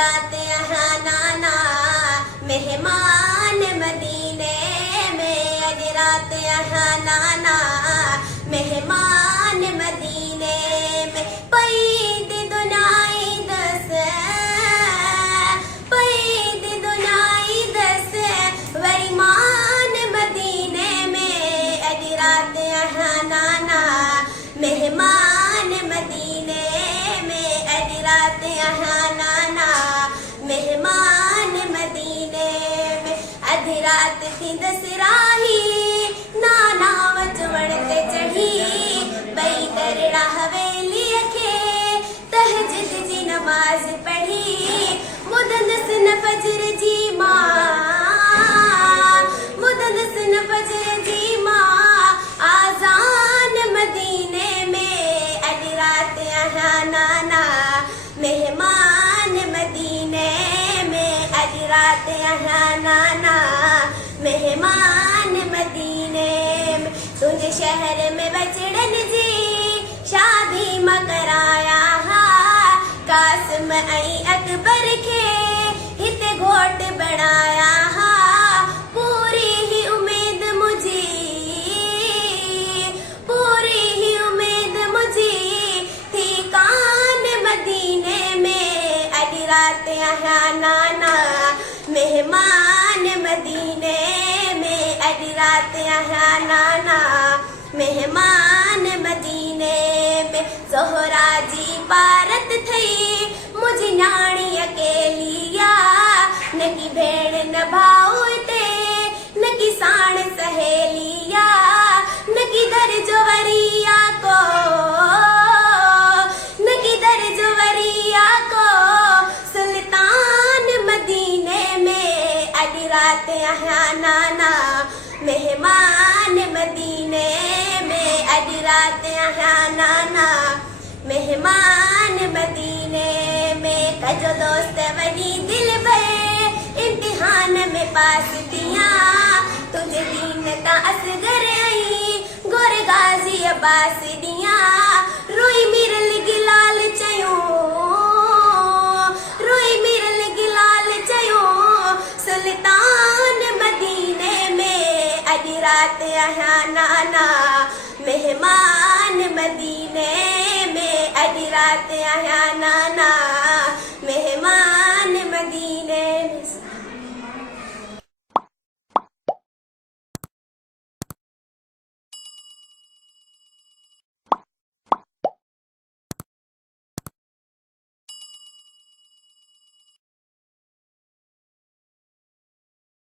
रात यहाँ नाना मेहमान मदीने में, अज रात यहाँ नाना मेहमान मदीने में। पैद दुनाई दस, पैद दुनाई दस वरीमान मदीने में, अज रात यहाँ नाना मेहमान मदीने में, अज रात यहाँ नाना मेहमान मदीने में। अधी रात थी दसराही नाना वचवण ते चढ़ी, बई करड़ा हवेली खे तहज्जुद जी नमाज पढ़ी, मुदनस न फजर जी मां, मुदनस न फजर जी मां, आजान मदीने में, अज रात यहाँ नाना मेहमान मदीने में, अज रात यहाँ नाना मेहमान मदीने में। तुझे शहर में बचड़न जी शादी म कराया हा, कासिम ऐं अकबर खे हिते घोट बनाया हा, पूरी ही उम्मीद मुझी, पूरी ही उम्मीद मुझी थी कान मदीने में, अज रात यहाँ नाना मेहमान मदीने में, अज रात यहाँ नाना मेहमान मदीने में। ज़ोहरा जी पारत थई मुझी न्याणी अकेलिया, न की भेण न भाऊ ते न की साण सहेलिया, न की दर जो वरिया को, न की दर जो वरिया को सुल्तान मदीने में, अज रात यहाँ नाना मेहमान मदीने में, अज रात यहाँ नाना मेहमान मदीने में। कजो दोस्त वनी दिल भर इम्तिहान में पास दिया, तुझे दीन का असगर आई गोर गाजी अब्बास दिया, रोई मिरल गिलाल चयो, रोई मिरल गिलाल चयो सुल्तान मदीने में, अज रात यहाँ नाना मेहमान मदीने में, अज रात यहाँ नाना